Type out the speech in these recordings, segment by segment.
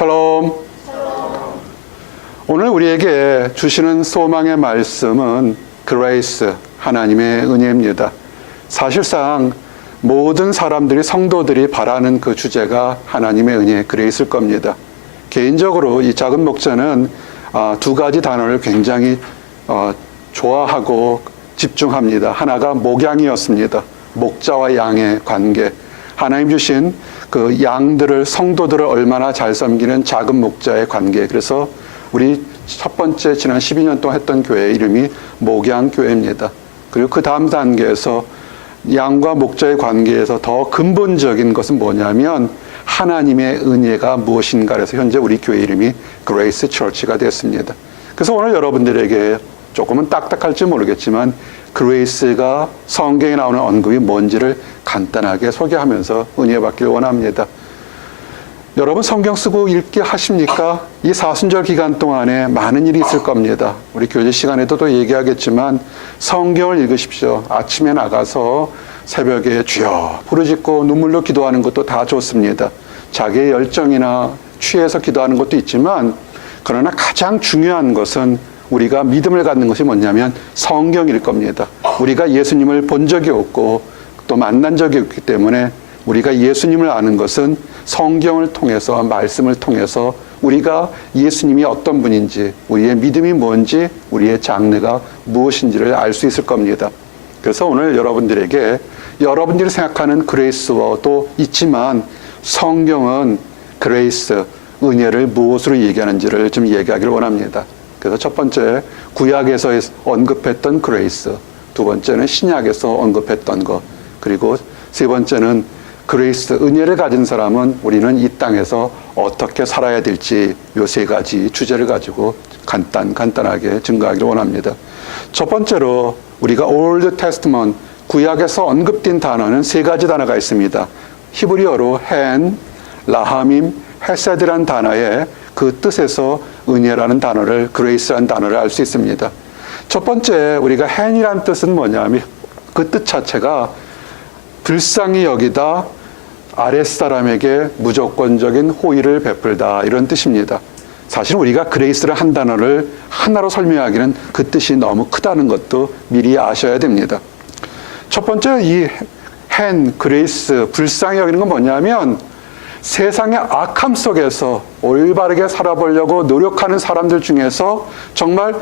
샬롬. 오늘 우리에게 주시는 소망의 말씀은 그레이스, 하나님의 은혜입니다. 사실상 모든 사람들이, 성도들이 바라는 그 주제가 하나님의 은혜, 그레이스일 겁니다. 개인적으로 이 작은 목자는 두 가지 단어를 굉장히 좋아하고 집중합니다. 하나가 목양이었습니다. 목자와 양의 관계. 하나님 주신 그 양들을, 성도들을 얼마나 잘 섬기는 작은 목자의 관계. 그래서 우리 첫 번째 지난 12년 동안 했던 교회 이름이 목양교회입니다. 그리고 그 다음 단계에서 양과 목자의 관계에서 더 근본적인 것은 뭐냐면 하나님의 은혜가 무엇인가 해서 현재 우리 교회 이름이 그레이스 처치가 됐습니다. 그래서 오늘 여러분들에게 조금은 딱딱할지 모르겠지만 그레이스가 성경에 나오는 언급이 뭔지를 간단하게 소개하면서 은혜 받길 원합니다. 여러분 성경 쓰고 읽기 하십니까? 이 사순절 기간 동안에 많은 일이 있을 겁니다. 우리 교제 시간에도 또 얘기하겠지만 성경을 읽으십시오. 아침에 나가서 새벽에 주여 부르짖고 눈물로 기도하는 것도 다 좋습니다. 자기의 열정이나 취해서 기도하는 것도 있지만, 그러나 가장 중요한 것은 우리가 믿음을 갖는 것이 뭐냐면 성경일 겁니다. 우리가 예수님을 본 적이 없고 또 만난 적이 없기 때문에 우리가 예수님을 아는 것은 성경을 통해서, 말씀을 통해서 우리가 예수님이 어떤 분인지, 우리의 믿음이 뭔지, 우리의 장래가 무엇인지를 알 수 있을 겁니다. 그래서 오늘 여러분들에게 여러분들이 생각하는 그레이스와도 있지만 성경은 그레이스, 은혜를 무엇으로 얘기하는지를 좀 얘기하기를 원합니다. 그래서 첫 번째, 구약에서 언급했던 그레이스, 두 번째는 신약에서 언급했던 것, 그리고 세 번째는 그레이스, 은혜를 가진 사람은 우리는 이 땅에서 어떻게 살아야 될지, 요 세 가지 주제를 가지고 간단하게 증거하기를 원합니다. 첫 번째로 우리가 Old Testament, 구약에서 언급된 단어는 세 가지 단어가 있습니다. 히브리어로 헨, 라하밈, 헤세드라는 단어의 그 뜻에서 은혜라는 단어를, 그레이스라는 단어를 알 수 있습니다. 첫 번째, 우리가 헨이라는 뜻은 뭐냐면 그 뜻 자체가 불쌍히 여기다, 아랫사람에게 무조건적인 호의를 베풀다, 이런 뜻입니다. 사실 우리가 그레이스를 한 단어를 하나로 설명하기는 그 뜻이 너무 크다는 것도 미리 아셔야 됩니다. 첫 번째, 이 헨, 그레이스, 불쌍히 여기는 건 뭐냐면 세상의 악함 속에서 올바르게 살아보려고 노력하는 사람들 중에서 정말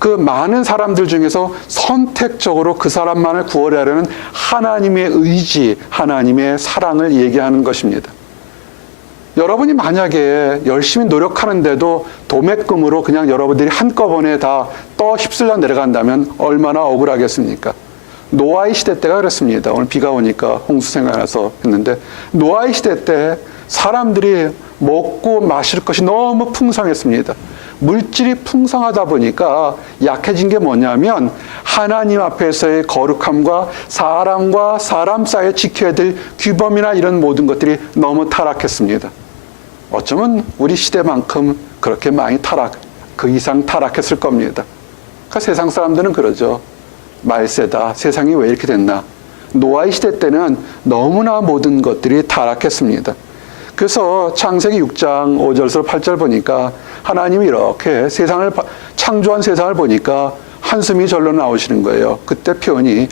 그 많은 사람들 중에서 선택적으로 그 사람만을 구원하려는 하나님의 의지, 하나님의 사랑을 얘기하는 것입니다. 여러분이 만약에 열심히 노력하는데도 도매금으로 그냥 여러분들이 한꺼번에 다 떠 휩쓸려 내려간다면 얼마나 억울하겠습니까? 노아의 시대 때가 그랬습니다. 오늘 비가 오니까 홍수 생각나서 했는데, 노아의 시대 때 사람들이 먹고 마실 것이 너무 풍성했습니다. 물질이 풍성하다 보니까 약해진 게 뭐냐면 하나님 앞에서의 거룩함과 사람과 사람 사이에 지켜야 될 규범이나 이런 모든 것들이 너무 타락했습니다. 어쩌면 우리 시대만큼 그렇게 많이 그 이상 타락했을 겁니다. 그러니까 세상 사람들은 그러죠. 말세다, 세상이 왜 이렇게 됐나. 노아의 시대 때는 너무나 모든 것들이 타락했습니다. 그래서 창세기 6장 5절에서 8절 보니까 하나님이 이렇게 창조한 세상을 보니까 한숨이 절로 나오시는 거예요. 그때 표현이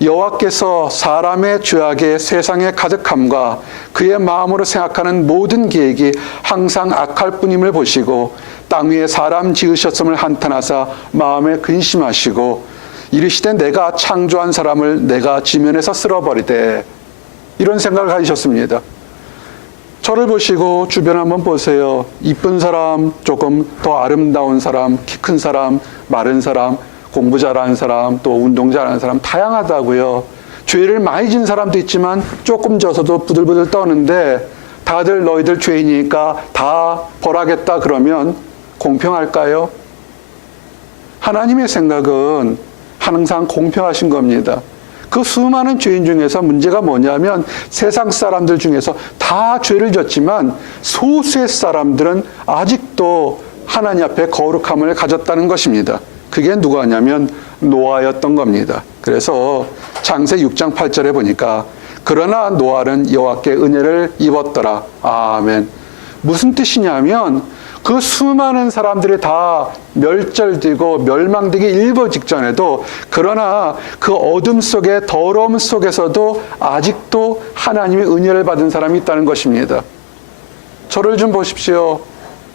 여호와께서 사람의 죄악의 세상의 가득함과 그의 마음으로 생각하는 모든 계획이 항상 악할 뿐임을 보시고 땅 위에 사람 지으셨음을 한탄하사 마음에 근심하시고 이르시되 내가 창조한 사람을 내가 지면에서 쓸어버리되, 이런 생각을 가지셨습니다. 저를 보시고 주변 한번 보세요. 이쁜 사람, 조금 더 아름다운 사람, 키 큰 사람, 마른 사람, 공부 잘하는 사람, 또 운동 잘하는 사람, 다양하다고요. 죄를 많이 진 사람도 있지만 조금 져서도 부들부들 떠는데 다들 너희들 죄인이니까 다 벌하겠다 그러면 공평할까요? 하나님의 생각은 항상 공평하신 겁니다. 그 수많은 죄인 중에서 문제가 뭐냐면 세상 사람들 중에서 다 죄를 졌지만 소수의 사람들은 아직도 하나님 앞에 거룩함을 가졌다는 것입니다. 그게 누구냐면 노아였던 겁니다. 그래서 창세기 6장 8절에 보니까 그러나 노아는 여호와께 은혜를 입었더라. 아멘. 무슨 뜻이냐면 그 수많은 사람들이 다 멸절되고 멸망되기 일보 직전에도 그러나 그 어둠 속에 더러움 속에서도 아직도 하나님의 은혜를 받은 사람이 있다는 것입니다. 저를 좀 보십시오.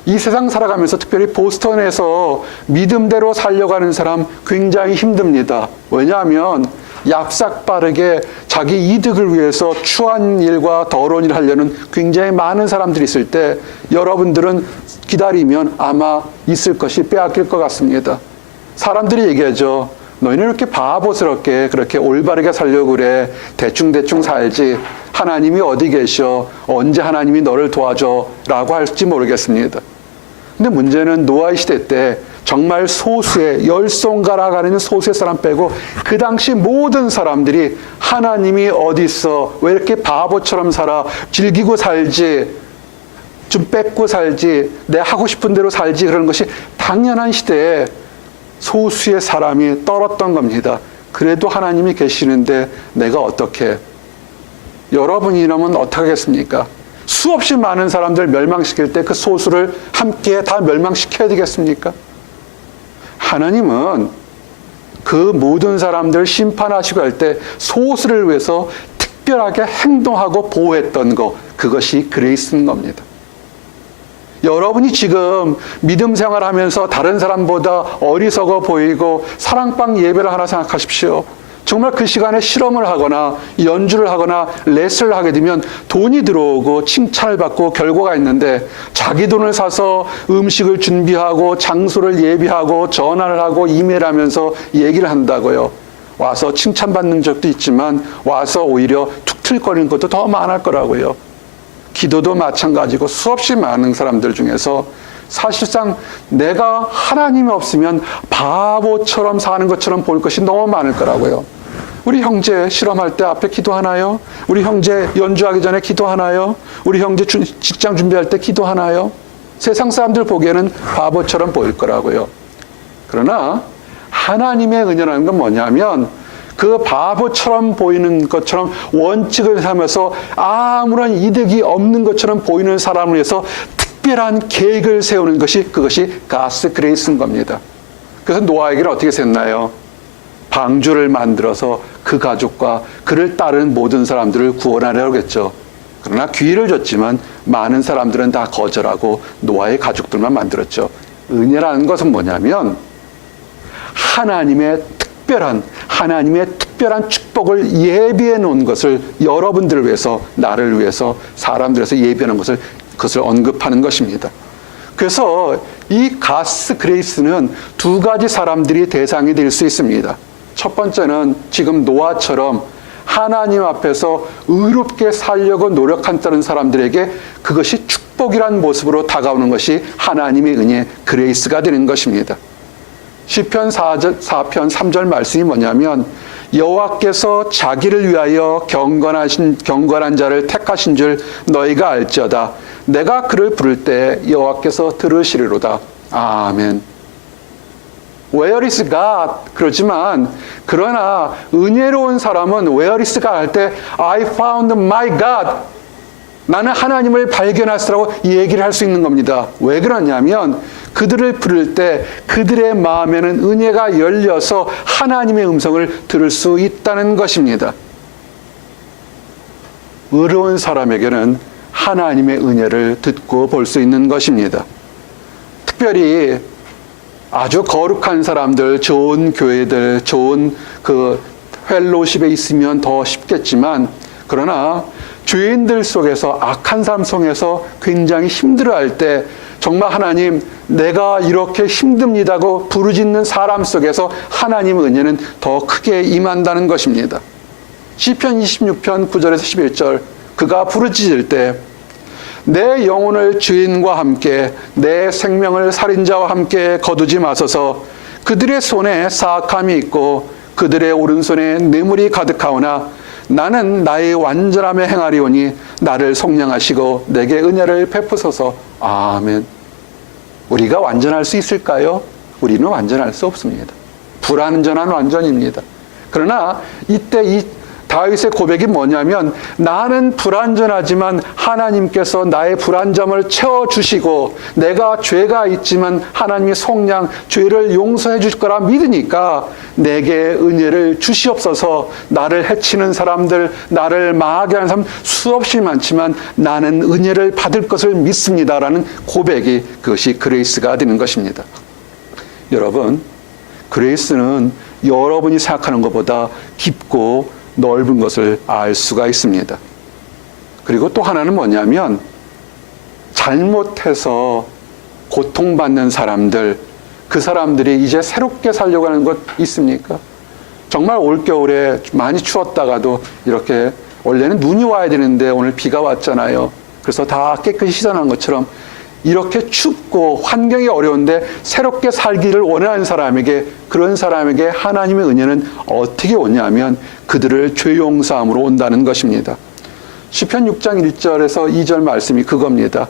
이 세상 살아가면서 특별히 보스턴에서 믿음대로 살려가는 사람 굉장히 힘듭니다. 왜냐하면 얍삭 빠르게 자기 이득을 위해서 추한 일과 더러운 일을 하려는 굉장히 많은 사람들이 있을 때 여러분들은 기다리면 아마 있을 것이 빼앗길 것 같습니다. 사람들이 얘기하죠. 너희는 이렇게 바보스럽게 그렇게 올바르게 살려고 그래. 대충대충 살지. 하나님이 어디 계셔? 언제 하나님이 너를 도와줘? 라고 할지 모르겠습니다. 근데 문제는 노아의 시대 때 정말 소수의 열손가락 안에 있는 소수의 사람 빼고 그 당시 모든 사람들이 하나님이 어디 있어? 왜 이렇게 바보처럼 살아? 즐기고 살지? 좀 뺏고 살지? 내 하고 싶은 대로 살지? 그러는 것이 당연한 시대에 소수의 사람이 떨었던 겁니다. 그래도 하나님이 계시는데 내가 어떻게? 여러분이라면 어떻게 하겠습니까? 수없이 많은 사람들 멸망시킬 때 그 소수를 함께 다 멸망시켜야 되겠습니까? 하나님은 그 모든 사람들 심판하시고 할 때 소수를 위해서 특별하게 행동하고 보호했던 것, 그것이 그레이스인 겁니다. 여러분이 지금 믿음 생활하면서 다른 사람보다 어리석어 보이고 사랑방 예배를 하나 생각하십시오. 정말 그 시간에 실험을 하거나 연주를 하거나 레슨을 하게 되면 돈이 들어오고 칭찬을 받고 결과가 있는데 자기 돈을 사서 음식을 준비하고 장소를 예비하고 전화를 하고 이메일 하면서 얘기를 한다고요. 와서 칭찬받는 적도 있지만 와서 오히려 툭틀거리는 것도 더 많을 거라고요. 기도도 마찬가지고 수없이 많은 사람들 중에서 사실상 내가 하나님이 없으면 바보처럼 사는 것처럼 보일 것이 너무 많을 거라고요. 우리 형제 실험할 때 앞에 기도하나요? 우리 형제 연주하기 전에 기도하나요? 우리 형제 직장 준비할 때 기도하나요? 세상 사람들 보기에는 바보처럼 보일 거라고요. 그러나 하나님의 은혜라는 건 뭐냐면 그 바보처럼 보이는 것처럼 원칙을 삼아서 아무런 이득이 없는 것처럼 보이는 사람을 위해서 특별한 계획을 세우는 것이 그것이 God's grace인 겁니다. 그래서 노아에게는 어떻게 샜나요? 방주를 만들어서 그 가족과 그를 따르는 모든 사람들을 구원하려고 했죠. 그러나 기회를 줬지만 많은 사람들은 다 거절하고 노아의 가족들만 만들었죠. 은혜라는 것은 뭐냐면 하나님의 특별한 축복을 예비해 놓은 것을 여러분들을 위해서, 나를 위해서, 사람들에서 예비해 놓은 그것을 언급하는 것입니다. 그래서 이 가스 그레이스는 두 가지 사람들이 대상이 될 수 있습니다. 첫 번째는 지금 노아처럼 하나님 앞에서 의롭게 살려고 노력한다는 사람들에게 그것이 축복이란 모습으로 다가오는 것이 하나님의 은혜, 그레이스가 되는 것입니다. 시편 4편 3절 말씀이 뭐냐면 여호와께서 자기를 위하여 경건한 자를 택하신 줄 너희가 알지어다. 내가 그를 부를 때 여호와께서 들으시리로다. 아멘. Where is God? 그러지만 그러나 은혜로운 사람은 Where is God 할 때 I found my God. 나는 하나님을 발견했으라고 얘기를 할 수 있는 겁니다. 왜 그러냐면 그들을 부를 때 그들의 마음에는 은혜가 열려서 하나님의 음성을 들을 수 있다는 것입니다. 의로운 사람에게는 하나님의 은혜를 듣고 볼 수 있는 것입니다. 특별히 아주 거룩한 사람들, 좋은 교회들, 좋은 그 펠로십에 있으면 더 쉽겠지만 그러나 죄인들 속에서 악한 사람 속에서 굉장히 힘들어할 때 정말 하나님 내가 이렇게 힘듭니다고 부르짖는 사람 속에서 하나님의 은혜는 더 크게 임한다는 것입니다. 시편 26편 9절에서 11절 그가 부르짖을 때 내 영혼을 주인과 함께 내 생명을 살인자와 함께 거두지 마소서. 그들의 손에 사악함이 있고 그들의 오른손에 뇌물이 가득하오나 나는 나의 완전함에 행하리오니 나를 속량하시고 내게 은혜를 베푸소서. 아멘. 우리가 완전할 수 있을까요? 우리는 완전할 수 없습니다. 불완전한 완전입니다. 그러나 이때 이 다윗의 고백이 뭐냐면 나는 불완전하지만 하나님께서 나의 불완전을 채워주시고 내가 죄가 있지만 하나님의 속량 죄를 용서해 주실 거라 믿으니까 내게 은혜를 주시옵소서. 나를 해치는 사람들, 나를 망하게 하는 사람 수없이 많지만 나는 은혜를 받을 것을 믿습니다라는 고백이 그것이 그레이스가 되는 것입니다. 여러분, 그레이스는 여러분이 생각하는 것보다 깊고 넓은 것을 알 수가 있습니다. 그리고 또 하나는 뭐냐면 잘못해서 고통받는 사람들, 그 사람들이 이제 새롭게 살려고 하는 것 있습니까? 정말 올겨울에 많이 추웠다가도 이렇게 원래는 눈이 와야 되는데 오늘 비가 왔잖아요. 그래서 다 깨끗이 씻어난 것처럼 이렇게 춥고 환경이 어려운데 새롭게 살기를 원하는 사람에게, 그런 사람에게 하나님의 은혜는 어떻게 오냐면 그들을 죄 용서함으로 온다는 것입니다. 시편 6장 1절에서 2절 말씀이 그겁니다.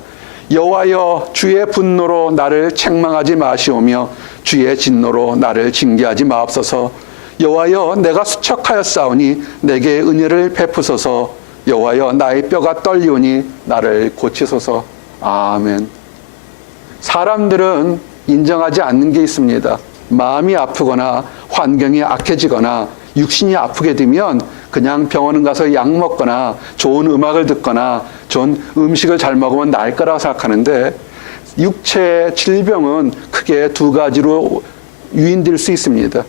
여호와여, 주의 분노로 나를 책망하지 마시오며 주의 진노로 나를 징계하지 마옵소서. 여호와여, 내가 수척하였사오니 내게 은혜를 베푸소서. 여호와여, 나의 뼈가 떨리오니 나를 고치소서. 아멘. 사람들은 인정하지 않는 게 있습니다. 마음이 아프거나 환경이 악해지거나 육신이 아프게 되면 그냥 병원에 가서 약 먹거나 좋은 음악을 듣거나 좋은 음식을 잘 먹으면 나을 거라고 생각하는데 육체의 질병은 크게 두 가지로 유인될 수 있습니다.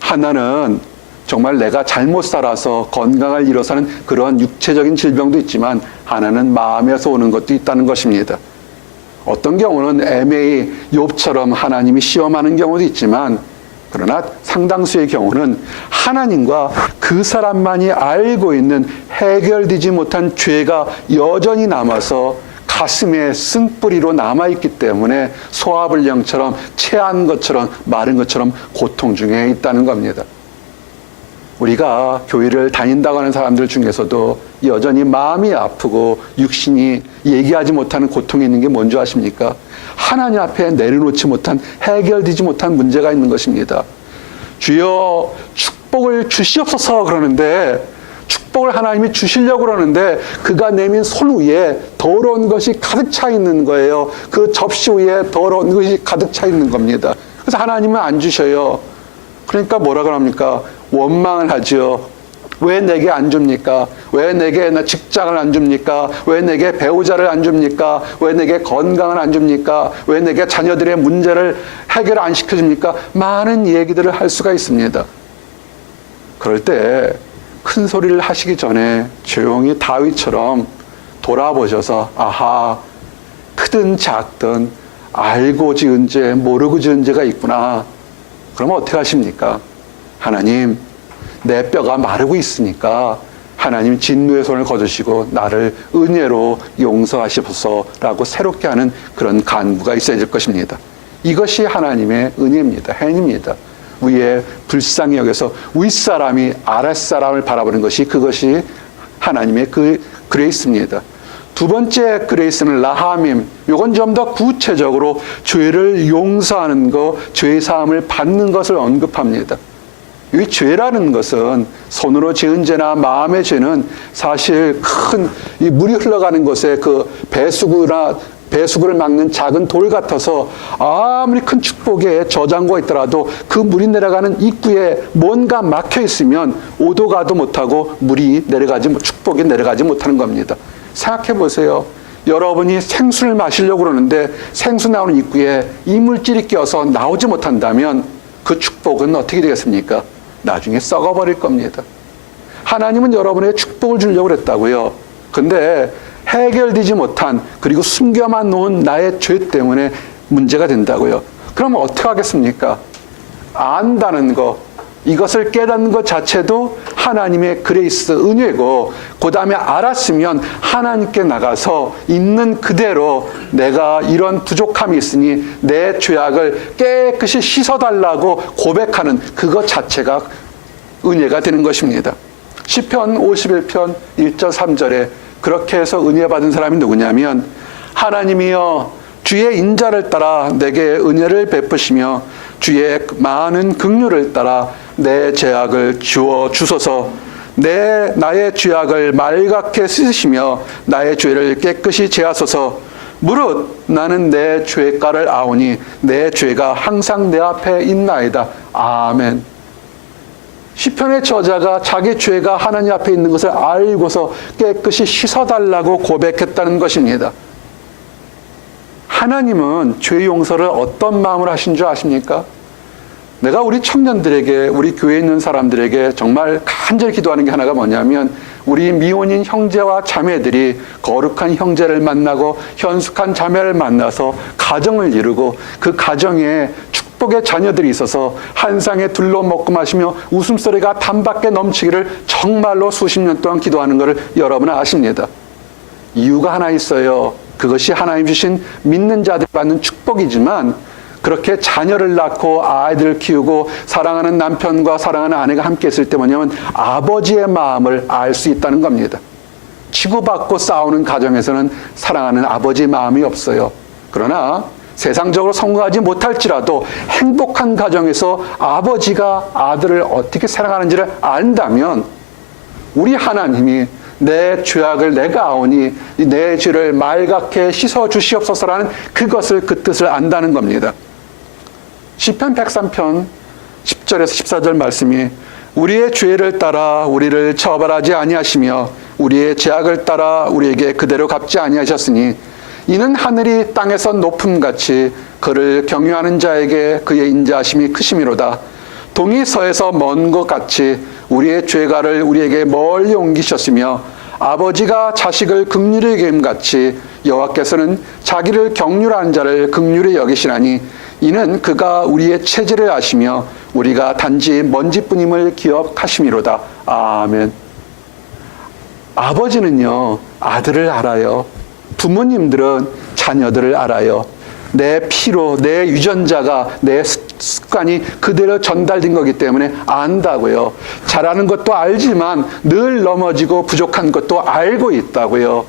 하나는 정말 내가 잘못 살아서 건강을 잃어서 하는 그런 육체적인 질병도 있지만 하나는 마음에서 오는 것도 있다는 것입니다. 어떤 경우는 애매히 욥처럼 하나님이 시험하는 경우도 있지만 그러나 상당수의 경우는 하나님과 그 사람만이 알고 있는 해결되지 못한 죄가 여전히 남아서 가슴에 쓴뿌리로 남아있기 때문에 소화불량처럼 체한 것처럼 마른 것처럼 고통 중에 있다는 겁니다. 우리가 교회를 다닌다고 하는 사람들 중에서도 여전히 마음이 아프고 육신이 얘기하지 못하는 고통이 있는 게 뭔지 아십니까? 하나님 앞에 내려놓지 못한, 해결되지 못한 문제가 있는 것입니다. 주여 축복을 주시옵소서 그러는데, 축복을 하나님이 주시려고 그러는데 그가 내민 손 위에 더러운 것이 가득 차 있는 거예요. 그 접시 위에 더러운 것이 가득 차 있는 겁니다. 그래서 하나님은 안 주셔요. 그러니까 뭐라 그럽니까? 원망을 하죠. 왜 내게 안 줍니까? 왜 내게 직장을 안 줍니까? 왜 내게 배우자를 안 줍니까? 왜 내게 건강을 안 줍니까? 왜 내게 자녀들의 문제를 해결 안 시켜줍니까? 많은 얘기들을 할 수가 있습니다. 그럴 때 큰 소리를 하시기 전에 조용히 다윗처럼 돌아보셔서 아하, 크든 작든 알고 지은 죄, 모르고 지은 죄가 있구나. 그러면 어떻게 하십니까? 하나님, 내 뼈가 마르고 있으니까 하나님 진노의 손을 거두시고 나를 은혜로 용서하시소서라고 새롭게 하는 그런 간구가 있어야 될 것입니다. 이것이 하나님의 은혜입니다. 행입니다. 위에 불쌍히 여겨서 윗사람이 아랫사람을 바라보는 것이, 그것이 하나님의 그 그레이스입니다. 두 번째 그레이스는 라하밈. 이건 좀 더 구체적으로 죄를 용서하는 것, 죄 사함을 받는 것을 언급합니다. 이 죄라는 것은 손으로 지은 죄나 마음의 죄는 사실 큰 이 물이 흘러가는 곳에 그 배수구를 막는 작은 돌 같아서 아무리 큰 축복에 저장고가 있더라도 그 물이 내려가는 입구에 뭔가 막혀 있으면 오도 가도 못하고 물이 축복이 내려가지 못하는 겁니다. 생각해 보세요. 여러분이 생수를 마시려고 그러는데 생수 나오는 입구에 이물질이 껴서 나오지 못한다면 그 축복은 어떻게 되겠습니까? 나중에 썩어버릴 겁니다. 하나님은 여러분에게 축복을 주려고 그랬다고요. 근데 해결되지 못한, 그리고 숨겨만 놓은 나의 죄 때문에 문제가 된다고요. 그러면 어떻게 하겠습니까? 안다는 거, 이것을 깨닫는 것 자체도 하나님의 그레이스, 은혜고, 그 다음에 알았으면 하나님께 나가서 있는 그대로 내가 이런 부족함이 있으니 내 죄악을 깨끗이 씻어달라고 고백하는 그것 자체가 은혜가 되는 것입니다. 시편 51편 1절 3절에 그렇게 해서 은혜 받은 사람이 누구냐면, 하나님이여 주의 인자를 따라 내게 은혜를 베푸시며 주의 많은 긍휼을 따라 내 죄악을 주어 주소서. 나의 죄악을 말갛게 씻으시며 나의 죄를 깨끗이 제하소서. 무릇 나는 내 죄가를 아오니 내 죄가 항상 내 앞에 있나이다. 아멘. 시편의 저자가 자기 죄가 하나님 앞에 있는 것을 알고서 깨끗이 씻어달라고 고백했다는 것입니다. 하나님은 죄 용서를 어떤 마음으로 하신 줄 아십니까? 내가 우리 청년들에게, 우리 교회에 있는 사람들에게 정말 간절히 기도하는 게 하나가 뭐냐면, 우리 미혼인 형제와 자매들이 거룩한 형제를 만나고 현숙한 자매를 만나서 가정을 이루고 그 가정에 축복의 자녀들이 있어서 한 상에 둘러 먹고 마시며 웃음소리가 단밖에 넘치기를 정말로 수십 년 동안 기도하는 것을 여러분은 아십니다. 이유가 하나 있어요. 그것이 하나님 주신 믿는 자들이 받는 축복이지만, 그렇게 자녀를 낳고 아이들을 키우고 사랑하는 남편과 사랑하는 아내가 함께 있을 때 뭐냐면 아버지의 마음을 알 수 있다는 겁니다. 치고받고 싸우는 가정에서는 사랑하는 아버지의 마음이 없어요. 그러나 세상적으로 성공하지 못할지라도 행복한 가정에서 아버지가 아들을 어떻게 사랑하는지를 안다면, 우리 하나님이 내 죄악을 내가 아오니 내 죄를 말갛게 씻어 주시옵소서라는 그것을, 그 뜻을 안다는 겁니다. 시편 103편 10절에서 14절 말씀이, 우리의 죄를 따라 우리를 처벌하지 아니하시며 우리의 죄악을 따라 우리에게 그대로 갚지 아니하셨으니 이는 하늘이 땅에서 높음같이 그를 경유하는 자에게 그의 인자하심이 크심이로다. 동이 서에서 먼 것 같이 우리의 죄가를 우리에게 멀리 옮기셨으며 아버지가 자식을 긍휼히 여김같이 여호와께서는 자기를 경휼한 자를 긍휼히 여기시나니 이는 그가 우리의 체질을 아시며 우리가 단지 먼지뿐임을 기억하심이로다. 아멘. 아버지는요, 아들을 알아요. 부모님들은 자녀들을 알아요. 내 피로, 내 유전자가, 내 습관이 그대로 전달된 거기 때문에 안다고요. 잘하는 것도 알지만 늘 넘어지고 부족한 것도 알고 있다고요.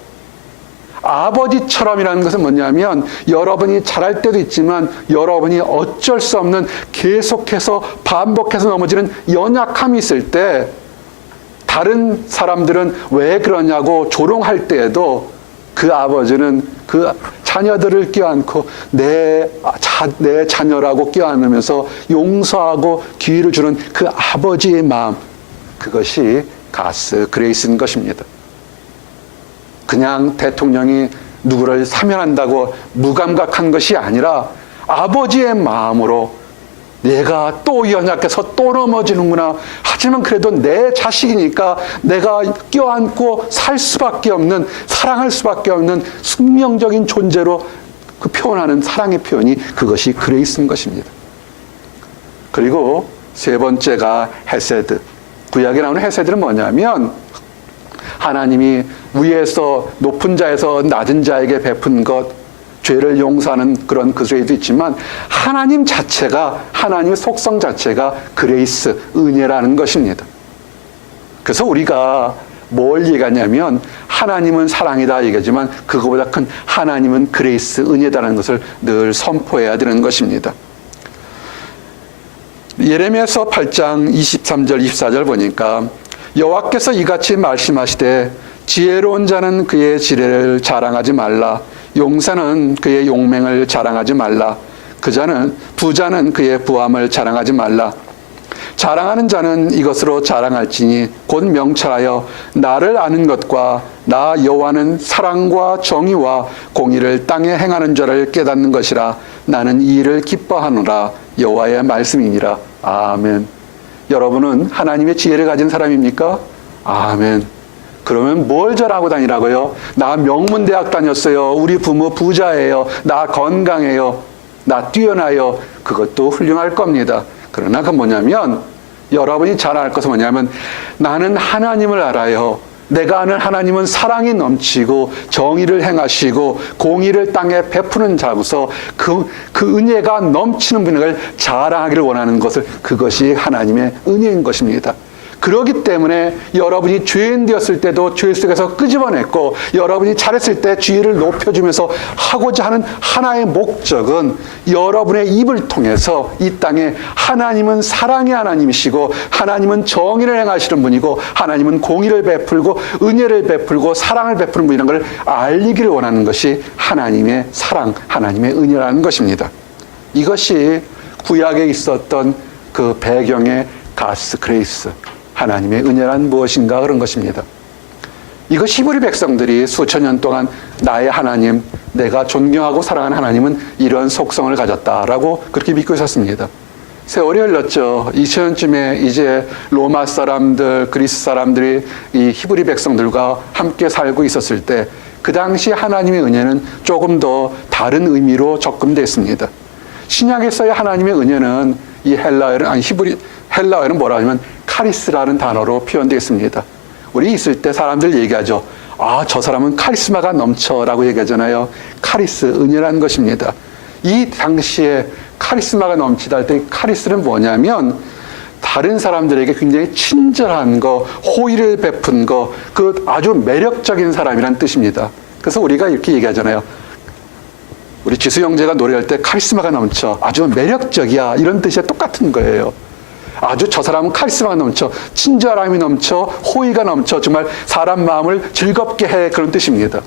아버지처럼이라는 것은 뭐냐면, 여러분이 잘할 때도 있지만 여러분이 어쩔 수 없는, 계속해서 반복해서 넘어지는 연약함이 있을 때 다른 사람들은 왜 그러냐고 조롱할 때에도 그 아버지는 그 자녀들을 껴안고 내 자녀라고 껴안으면서 용서하고 기회를 주는 그 아버지의 마음, 그것이 가스 그레이스인 것입니다. 그냥 대통령이 누구를 사면한다고 무감각한 것이 아니라 아버지의 마음으로, 내가 또 연약해서 또 넘어지는구나. 하지만 그래도 내 자식이니까 내가 껴안고 살 수밖에 없는, 사랑할 수밖에 없는 숙명적인 존재로 그 표현하는 사랑의 표현이, 그것이 그레이스인 것입니다. 그리고 세 번째가 헤세드. 구약에 나오는 헤세드는 뭐냐면, 하나님이 위에서 높은 자에서 낮은 자에게 베푼 것, 죄를 용서하는 그런 그 죄도 있지만 하나님 자체가, 하나님의 속성 자체가 그레이스, 은혜라는 것입니다. 그래서 우리가 뭘 얘기하냐면, 하나님은 사랑이다 얘기하지만 그거보다 큰 하나님은 그레이스, 은혜다라는 것을 늘 선포해야 되는 것입니다. 예레미야서 8장 23절 24절 보니까, 여호와께서 이같이 말씀하시되 지혜로운 자는 그의 지혜를 자랑하지 말라. 용사는 그의 용맹을 자랑하지 말라. 부자는 그의 부함을 자랑하지 말라. 자랑하는 자는 이것으로 자랑할지니 곧 명철하여 나를 아는 것과 나 여호와는 사랑과 정의와 공의를 땅에 행하는 자를 깨닫는 것이라. 나는 이 일을 기뻐하노라. 여호와의 말씀이니라. 아멘. 여러분은 하나님의 지혜를 가진 사람입니까? 아멘. 그러면 뭘 잘하고 다니라고요? 나 명문대학 다녔어요. 우리 부모 부자예요. 나 건강해요. 나 뛰어나요. 그것도 훌륭할 겁니다. 그러나 그건 뭐냐면, 여러분이 잘할 것은 뭐냐면, 나는 하나님을 알아요. 내가 아는 하나님은 사랑이 넘치고 정의를 행하시고 공의를 땅에 베푸는 자로서 그 은혜가 넘치는 분을 자랑하기를 원하는 것을, 그것이 하나님의 은혜인 것입니다. 그렇기 때문에 여러분이 죄인 되었을 때도 죄 속에서 끄집어냈고, 여러분이 잘했을 때 지위를 높여주면서 하고자 하는 하나의 목적은 여러분의 입을 통해서 이 땅에 하나님은 사랑의 하나님이시고, 하나님은 정의를 행하시는 분이고, 하나님은 공의를 베풀고 은혜를 베풀고 사랑을 베푸는 분이라는 걸 알리기를 원하는 것이 하나님의 사랑, 하나님의 은혜라는 것입니다. 이것이 구약에 있었던 그 배경의 가스 그레이스, 하나님의 은혜란 무엇인가, 그런 것입니다. 이거 히브리 백성들이 수천 년 동안 나의 하나님, 내가 존경하고 사랑하는 하나님은 이런 속성을 가졌다라고 그렇게 믿고 있었습니다. 세월이 흘렀죠. 2000년쯤에 이제 로마 사람들, 그리스 사람들이 이 히브리 백성들과 함께 살고 있었을 때 그 당시 하나님의 은혜는 조금 더 다른 의미로 접근됐습니다. 신약에서의 하나님의 은혜는 이 헬라어는 뭐라 하냐면 카리스라는 단어로 표현되어 있습니다. 우리 있을 때 사람들 얘기하죠. 아, 저 사람은 카리스마가 넘쳐라고 얘기하잖아요. 카리스, 은혜라는 것입니다. 이 당시에 카리스마가 넘치다 할 때 카리스는 뭐냐면 다른 사람들에게 굉장히 친절한 거, 호의를 베푼 거, 그 아주 매력적인 사람이란 뜻입니다. 그래서 우리가 이렇게 얘기하잖아요. 우리 지수 형제가 노래할 때 카리스마가 넘쳐, 아주 매력적이야, 이런 뜻이 똑같은 거예요. 아주 저 사람은 카리스마가 넘쳐, 친절함이 넘쳐, 호의가 넘쳐, 정말 사람 마음을 즐겁게 해, 그런 뜻입니다.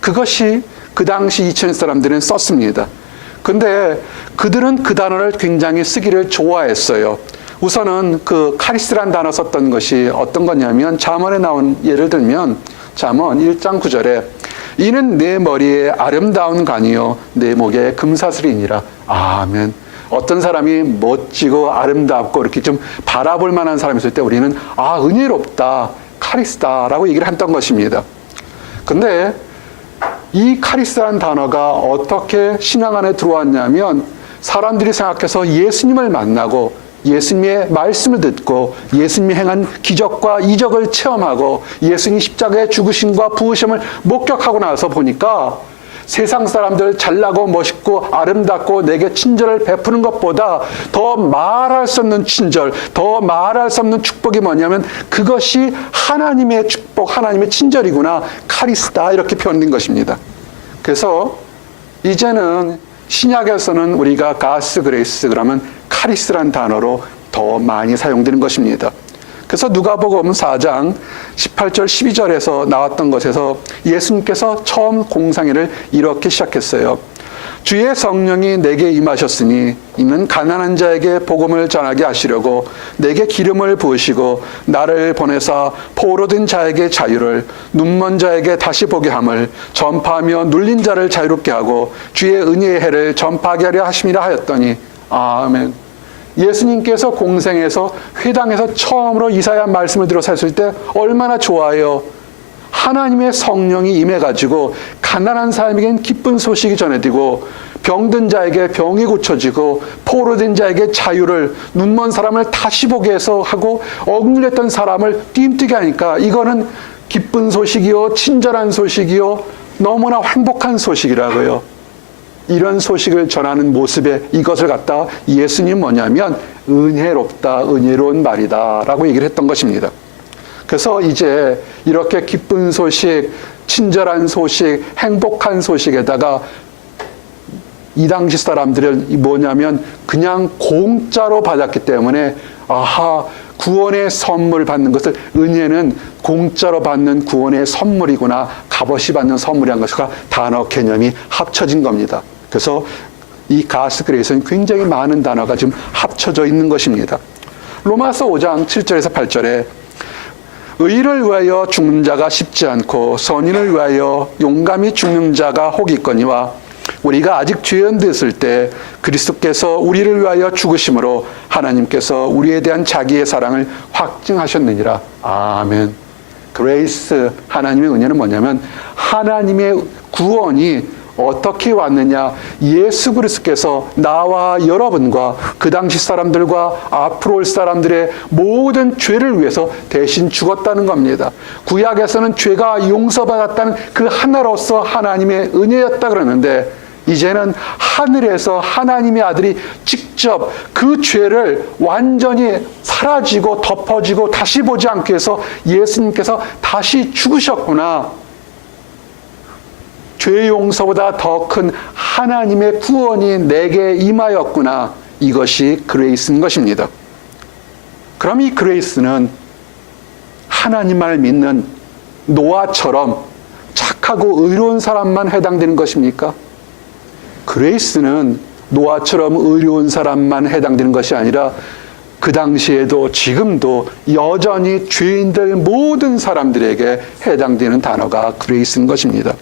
그것이 그 당시 2000년 사람들은 썼습니다. 근데 그들은 그 단어를 굉장히 쓰기를 좋아했어요. 우선은 그 카리스란 단어 썼던 것이 어떤 거냐면, 잠언에 나온 예를 들면 잠언 1장 9절에 이는 내 머리에 아름다운 관이요 내 목에 금사슬이니라. 아멘. 어떤 사람이 멋지고 아름답고 이렇게 좀 바라볼 만한 사람이 있을 때 우리는 아, 은혜롭다, 카리스다라고 얘기를 했던 것입니다. 근데 이 카리스라는 단어가 어떻게 신앙 안에 들어왔냐면, 사람들이 생각해서 예수님을 만나고 예수님의 말씀을 듣고 예수님이 행한 기적과 이적을 체험하고 예수님 십자가의 죽으심과 부으심을 목격하고 나서 보니까 세상 사람들 잘나고 멋있고 아름답고 내게 친절을 베푸는 것보다 더 말할 수 없는 친절, 더 말할 수 없는 축복이 뭐냐면 그것이 하나님의 축복, 하나님의 친절이구나, 카리스다, 이렇게 표현된 것입니다. 그래서 이제는 신약에서는 우리가 가스 그레이스, 그러면 카리스란 단어로 더 많이 사용되는 것입니다. 그래서 누가복음 4장 18절 12절에서 나왔던 것에서 예수님께서 처음 공상회를 이렇게 시작했어요. 주의 성령이 내게 임하셨으니 이는 가난한 자에게 복음을 전하게 하시려고 내게 기름을 부으시고 나를 보내사 포로된 자에게 자유를, 눈먼 자에게 다시 보게 함을, 전파하며 눌린 자를 자유롭게 하고 주의 은혜의 해를 전파하게 하려 하심이라 하였더니, 아멘. 예수님께서 공생에서 회당에서 처음으로 이사야 말씀을 들어서 했을 때 얼마나 좋아요. 하나님의 성령이 임해가지고 가난한 사람에게는 기쁜 소식이 전해지고, 병든 자에게 병이 고쳐지고, 포로된 자에게 자유를, 눈먼 사람을 다시 보게 해서 하고, 억눌렸던 사람을 띄엄띄게 하니까 이거는 기쁜 소식이요, 친절한 소식이요, 너무나 행복한 소식이라고요. 이런 소식을 전하는 모습에 이것을 갖다 예수님 뭐냐면 은혜롭다, 은혜로운 말이다 라고 얘기를 했던 것입니다. 그래서 이제 이렇게 기쁜 소식, 친절한 소식, 행복한 소식에다가 이 당시 사람들은 뭐냐면 그냥 공짜로 받았기 때문에, 아하, 구원의 선물 받는 것을, 은혜는 공짜로 받는 구원의 선물이구나, 값없이 받는 선물이란 것과 단어 개념이 합쳐진 겁니다. 그래서 이 가스 그레이스는 굉장히 많은 단어가 지금 합쳐져 있는 것입니다. 로마서 5장 7절에서 8절에 의를 위하여 죽는 자가 쉽지 않고 선인을 위하여 용감히 죽는 자가 혹 있거니와 우리가 아직 죄인 됐을 때 그리스도께서 우리를 위하여 죽으심으로 하나님께서 우리에 대한 자기의 사랑을 확증하셨느니라. 아멘. 그레이스, 하나님의 은혜는 뭐냐면 하나님의 구원이 어떻게 왔느냐, 예수 그리스도께서 나와 여러분과 그 당시 사람들과 앞으로 올 사람들의 모든 죄를 위해서 대신 죽었다는 겁니다. 구약에서는 죄가 용서받았다는 그 하나로서 하나님의 은혜였다 그러는데, 이제는 하늘에서 하나님의 아들이 직접 직접 그 죄를 완전히 사라지고 덮어지고 다시 보지 않기 위해서 예수님께서 다시 죽으셨구나. 죄 용서보다 더 큰 하나님의 구원이 내게 임하였구나. 이것이 그레이스인 것입니다. 그럼 이 그레이스는 하나님만을 믿는 노아처럼 착하고 의로운 사람만 해당되는 것입니까? 그레이스는 노아처럼 의로운 사람만 해당되는 것이 아니라 그 당시에도 지금도 여전히 죄인들 모든 사람들에게 해당되는 단어가 그레이스인 것입니다.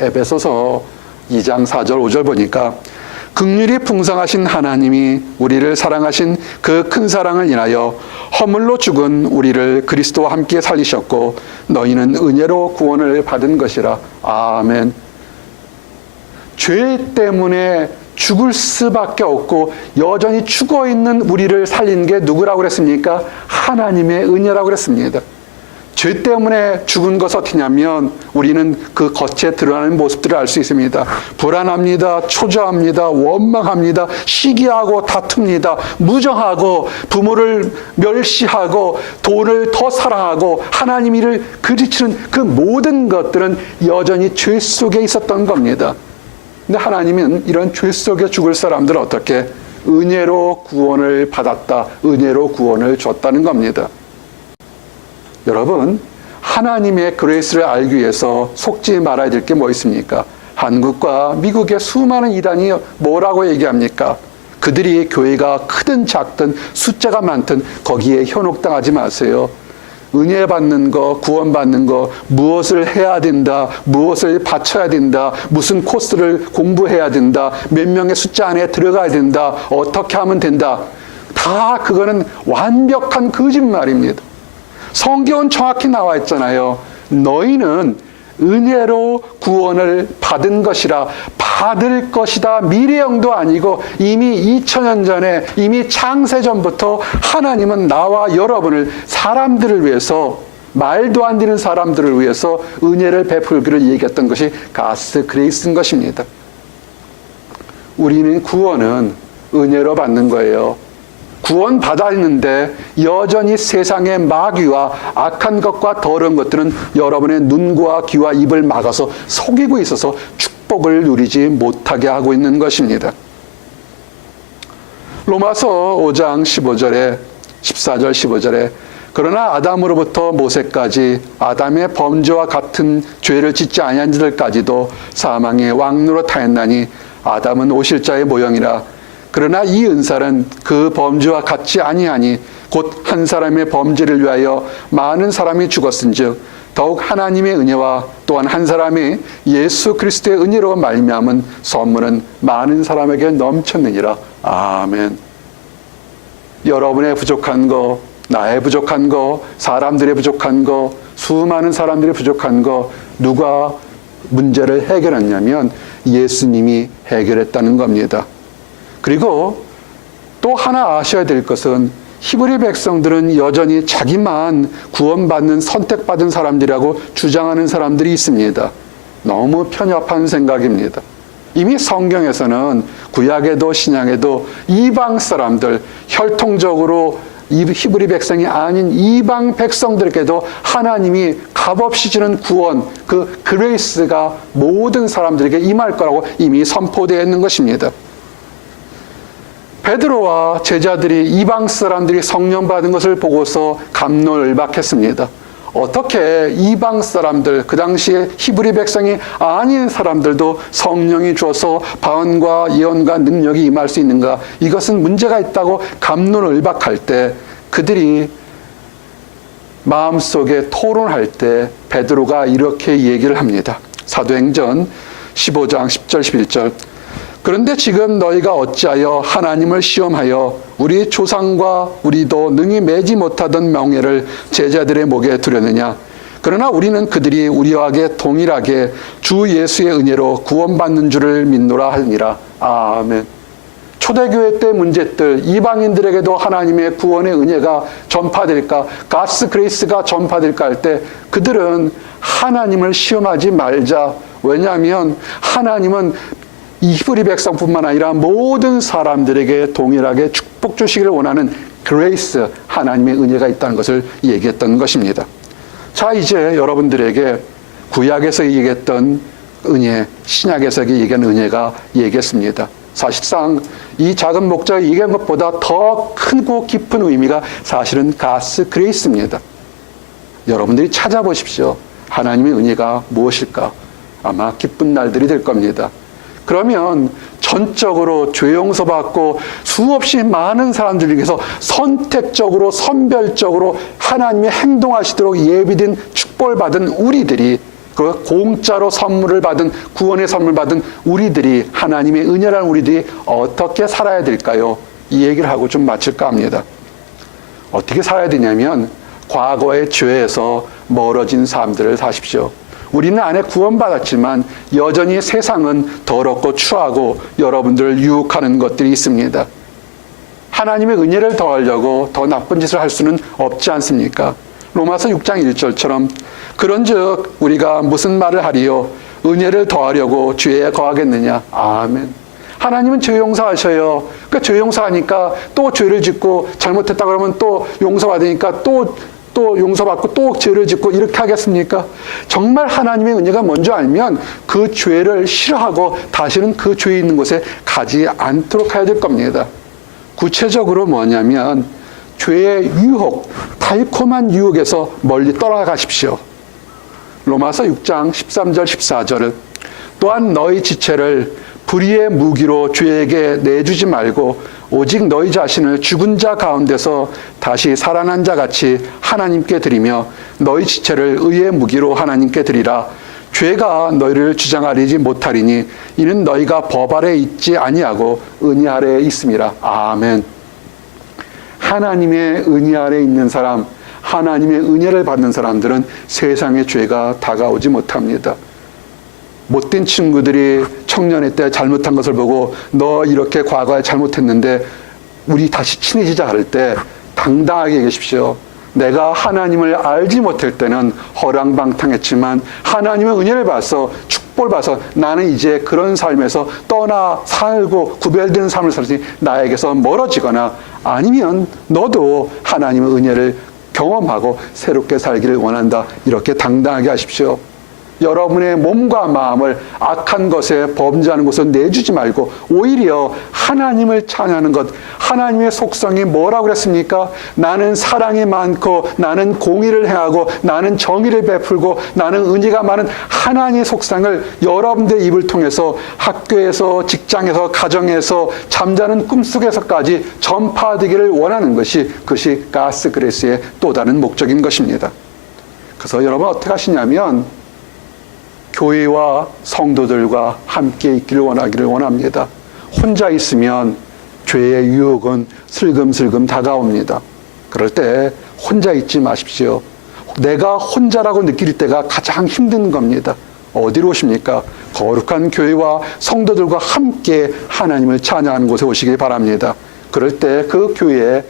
에베소서 2장 4절 5절 보니까 긍휼이 풍성하신 하나님이 우리를 사랑하신 그 큰 사랑을 인하여 허물로 죽은 우리를 그리스도와 함께 살리셨고 너희는 은혜로 구원을 받은 것이라. 아멘. 죄 때문에 죽을 수밖에 없고 여전히 죽어있는 우리를 살린 게 누구라고 그랬습니까? 하나님의 은혜라고 그랬습니다. 죄 때문에 죽은 것이 어떻냐면 우리는 그 겉에 드러나는 모습들을 알 수 있습니다. 불안합니다. 초조합니다. 원망합니다. 시기하고 다툽니다. 무정하고 부모를 멸시하고 돈을 더 사랑하고 하나님 일을 그르치는 그 모든 것들은 여전히 죄 속에 있었던 겁니다. 근데 하나님은 이런 죄 속에 죽을 사람들을 어떻게 은혜로 구원을 받았다. 은혜로 구원을 줬다는 겁니다. 여러분, 하나님의 그레이스를 알기 위해서 속지 말아야 될 게 뭐 있습니까? 한국과 미국의 수많은 이단이 뭐라고 얘기합니까? 그들이 교회가 크든 작든 숫자가 많든 거기에 현혹당하지 마세요. 은혜 받는 거, 구원 받는 거, 무엇을 해야 된다, 무엇을 바쳐야 된다, 무슨 코스를 공부해야 된다, 몇 명의 숫자 안에 들어가야 된다, 어떻게 하면 된다. 다 그거는 완벽한 거짓말입니다. 성경은 정확히 나와 있잖아요. 너희는 은혜로 구원을 받은 것이라, 받을 것이다. 미래형도 아니고 이미 2000년 전에, 이미 창세전부터 하나님은 나와 여러분을, 사람들을 위해서, 말도 안 되는 사람들을 위해서 은혜를 베풀기를 얘기했던 것이 가스 그레이스인 것입니다. 우리는 구원은 은혜로 받는 거예요. 구원 받았는데 여전히 세상의 마귀와 악한 것과 더러운 것들은 여러분의 눈과 귀와 입을 막아서 속이고 있어서 축복을 누리지 못하게 하고 있는 것입니다. 로마서 5장 15절에 14절 15절에 그러나 아담으로부터 모세까지 아담의 범죄와 같은 죄를 짓지 아니한 자들까지도 사망의 왕노로 타였나니 아담은 오실자의 모형이라. 그러나 이 은사는 그 범죄와 같지 아니하니 곧 한 사람의 범죄를 위하여 많은 사람이 죽었은즉 더욱 하나님의 은혜와 또한 한 사람이 예수 그리스도의 은혜로 말미암은 선물은 많은 사람에게 넘쳤느니라. 아멘. 여러분의 부족한 거, 나의 부족한 거, 사람들의 부족한 거, 수많은 사람들의 부족한 거, 누가 문제를 해결했냐면 예수님이 해결했다는 겁니다. 그리고 또 하나 아셔야 될 것은 히브리 백성들은 여전히 자기만 구원받는 선택받은 사람들이라고 주장하는 사람들이 있습니다. 너무 편협한 생각입니다. 이미 성경에서는 구약에도 신약에도 이방 사람들, 혈통적으로 히브리 백성이 아닌 이방 백성들에게도 하나님이 값없이 주는 구원, 그 그레이스가 모든 사람들에게 임할 거라고 이미 선포되어 있는 것입니다. 베드로와 제자들이 이방 사람들이 성령 받은 것을 보고서 갑론을박했습니다. 어떻게 이방 사람들, 그 당시에 히브리 백성이 아닌 사람들도 성령이 줘서 방언과 예언과 능력이 임할 수 있는가? 이것은 문제가 있다고 갑론을박할 때 그들이 마음속에 토론할 때 베드로가 이렇게 얘기를 합니다. 사도행전 15장 10절 11절 그런데 지금 너희가 어찌하여 하나님을 시험하여 우리 조상과 우리도 능히 매지 못하던 명예를 제자들의 목에 두려느냐. 그러나 우리는 그들이 우리와 동일하게 주 예수의 은혜로 구원받는 줄을 믿노라 하니라. 아멘. 초대교회 때 문제들, 이방인들에게도 하나님의 구원의 은혜가 전파될까, 가스 그레이스가 전파될까 할 때 그들은 하나님을 시험하지 말자. 왜냐하면 하나님은 이 히브리 백성뿐만 아니라 모든 사람들에게 동일하게 축복 주시기를 원하는 그레이스, 하나님의 은혜가 있다는 것을 얘기했던 것입니다. 자, 이제 여러분들에게 구약에서 얘기했던 은혜, 신약에서 얘기한 은혜가 얘기했습니다. 사실상 이 작은 목자가 얘기한 것보다 더 크고 깊은 의미가 사실은 가스 그레이스입니다. 여러분들이 찾아보십시오. 하나님의 은혜가 무엇일까? 아마 기쁜 날들이 될 겁니다. 그러면 전적으로 죄 용서받고 수없이 많은 사람들에게서 선택적으로 선별적으로 하나님의 행동하시도록 예비된 축복을 받은 우리들이, 그 공짜로 선물을 받은, 구원의 선물 받은 우리들이, 하나님의 은혜라는 우리들이 어떻게 살아야 될까요? 이 얘기를 하고 좀 마칠까 합니다. 어떻게 살아야 되냐면 과거의 죄에서 멀어진 삶들을 사십시오. 우리는 안에 구원받았지만 여전히 세상은 더럽고 추하고 여러분들을 유혹하는 것들이 있습니다. 하나님의 은혜를 더하려고 더 나쁜 짓을 할 수는 없지 않습니까? 로마서 6장 1절처럼 그런즉 우리가 무슨 말을 하리요? 은혜를 더하려고 죄에 거하겠느냐? 아멘. 하나님은 죄 용서하셔요. 그러니까 죄 용서하니까 또 죄를 짓고 잘못했다 그러면 또 용서받으니까 또 용서받고 또 죄를 짓고 이렇게 하겠습니까? 정말 하나님의 은혜가 뭔지 알면 그 죄를 싫어하고 다시는 그 죄에 있는 곳에 가지 않도록 해야 될 겁니다. 구체적으로 뭐냐면 죄의 유혹, 달콤한 유혹에서 멀리 떠나가십시오. 로마서 6장 13절 14절은 또한 너희 지체를 불의의 무기로 죄에게 내주지 말고 오직 너희 자신을 죽은 자 가운데서 다시 살아난 자 같이 하나님께 드리며 너희 지체를 의의 무기로 하나님께 드리라. 죄가 너희를 주장하리지 못하리니 이는 너희가 법 아래 있지 아니하고 은혜 아래에 있음이라. 아멘. 하나님의 은혜 아래에 있는 사람, 하나님의 은혜를 받는 사람들은 세상의 죄가 다가오지 못합니다. 못된 친구들이 청년의 때 잘못한 것을 보고 너 이렇게 과거에 잘못했는데 우리 다시 친해지자 할 때 당당하게 계십시오. 내가 하나님을 알지 못할 때는 허랑방탕했지만 하나님의 은혜를 봐서 축복을 봐서 나는 이제 그런 삶에서 떠나 살고 구별되는 삶을 살았으니 나에게서 멀어지거나 아니면 너도 하나님의 은혜를 경험하고 새롭게 살기를 원한다. 이렇게 당당하게 하십시오. 여러분의 몸과 마음을 악한 것에 범죄하는 것을 내주지 말고 오히려 하나님을 찬양하는 것, 하나님의 속성이 뭐라고 그랬습니까? 나는 사랑이 많고 나는 공의를 행하고 나는 정의를 베풀고 나는 은혜가 많은 하나님의 속성을 여러분들의 입을 통해서 학교에서, 직장에서, 가정에서, 잠자는 꿈속에서까지 전파되기를 원하는 것이, 그것이 가스 그레이스의 또 다른 목적인 것입니다. 그래서 여러분 어떻게 하시냐면 교회와 성도들과 함께 있기를 원합니다. 혼자 있으면 죄의 유혹은 슬금슬금 다가옵니다. 그럴 때 혼자 있지 마십시오. 내가 혼자라고 느낄 때가 가장 힘든 겁니다. 어디로 오십니까? 거룩한 교회와 성도들과 함께 하나님을 찬양하는 곳에 오시기 바랍니다. 그럴 때 그 교회에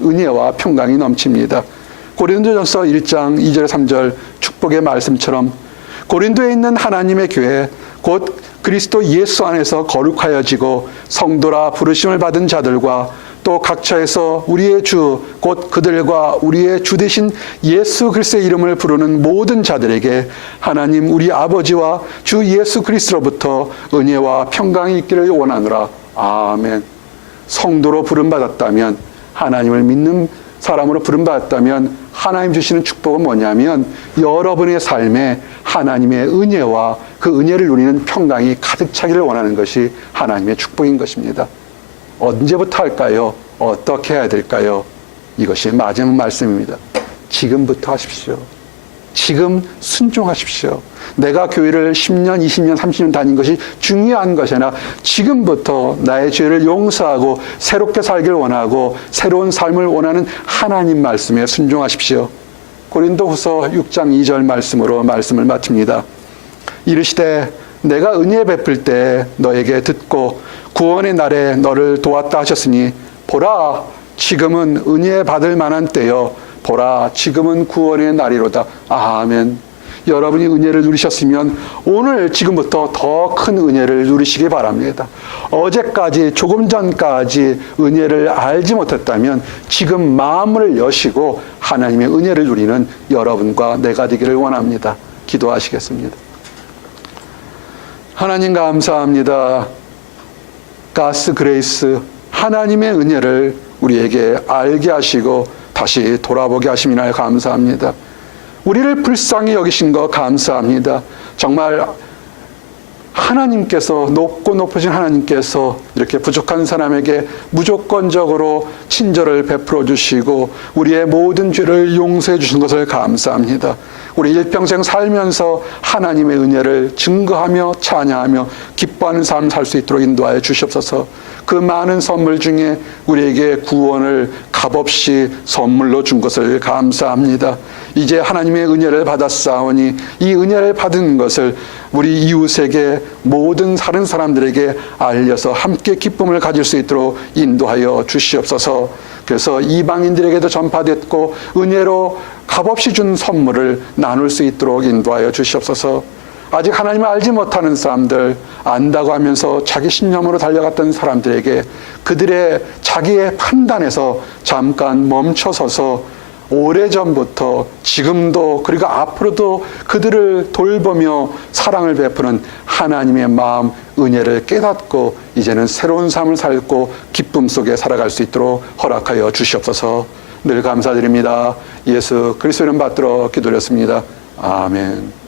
은혜와 평강이 넘칩니다. 고린도전서 1장 2절 3절 축복의 말씀처럼 고린도에 있는 하나님의 교회, 곧 그리스도 예수 안에서 거룩하여지고 성도라 부르심을 받은 자들과 또 각처에서 우리의 주, 곧 그들과 우리의 주 되신 예수 그리스도의 이름을 부르는 모든 자들에게 하나님 우리 아버지와 주 예수 그리스도로부터 은혜와 평강이 있기를 원하노라. 아멘. 성도로 부름받았다면, 하나님을 믿는 사람으로 부름받았다면 하나님 주시는 축복은 뭐냐면 여러분의 삶에 하나님의 은혜와 그 은혜를 누리는 평강이 가득 차기를 원하는 것이 하나님의 축복인 것입니다. 언제부터 할까요? 어떻게 해야 될까요? 이것이 마지막 말씀입니다. 지금부터 하십시오. 지금 순종하십시오. 내가 교회를 10년, 20년, 30년 다닌 것이 중요한 것이 아니라 지금부터 나의 죄를 용서하고 새롭게 살기를 원하고 새로운 삶을 원하는 하나님 말씀에 순종하십시오. 고린도후서 6장 2절 말씀으로 말씀을 마칩니다. 이르시되 내가 은혜 베풀 때 너에게 듣고 구원의 날에 너를 도왔다 하셨으니 보라 지금은 은혜 받을 만한 때요 보라 지금은 구원의 날이로다. 아멘. 여러분이 은혜를 누리셨으면 오늘 지금부터 더 큰 은혜를 누리시기 바랍니다. 어제까지 조금 전까지 은혜를 알지 못했다면 지금 마음을 여시고 하나님의 은혜를 누리는 여러분과 내가 되기를 원합니다. 기도하시겠습니다. 하나님 감사합니다. 가스 그레이스, 하나님의 은혜를 우리에게 알게 하시고 다시 돌아보게 하심이나 감사합니다. 우리를 불쌍히 여기신 거 감사합니다. 정말 하나님께서, 높고 높으신 하나님께서 이렇게 부족한 사람에게 무조건적으로 친절을 베풀어 주시고 우리의 모든 죄를 용서해 주신 것을 감사합니다. 우리 일평생 살면서 하나님의 은혜를 증거하며 찬양하며 기뻐하는 삶 살 수 있도록 인도하여 주시옵소서. 그 많은 선물 중에 우리에게 구원을 값없이 선물로 준 것을 감사합니다. 이제 하나님의 은혜를 받았사오니 이 은혜를 받은 것을 우리 이웃에게, 모든 다른 사람들에게 알려서 함께 기쁨을 가질 수 있도록 인도하여 주시옵소서. 그래서 이방인들에게도 전파됐고 은혜로 값없이 준 선물을 나눌 수 있도록 인도하여 주시옵소서. 아직 하나님을 알지 못하는 사람들, 안다고 하면서 자기 신념으로 달려갔던 사람들에게 그들의 자기의 판단에서 잠깐 멈춰서서 오래전부터 지금도 그리고 앞으로도 그들을 돌보며 사랑을 베푸는 하나님의 마음, 은혜를 깨닫고 이제는 새로운 삶을 살고 기쁨 속에 살아갈 수 있도록 허락하여 주시옵소서. 늘 감사드립니다. 예수 그리스도 이름 받들어 기도드렸습니다. 아멘.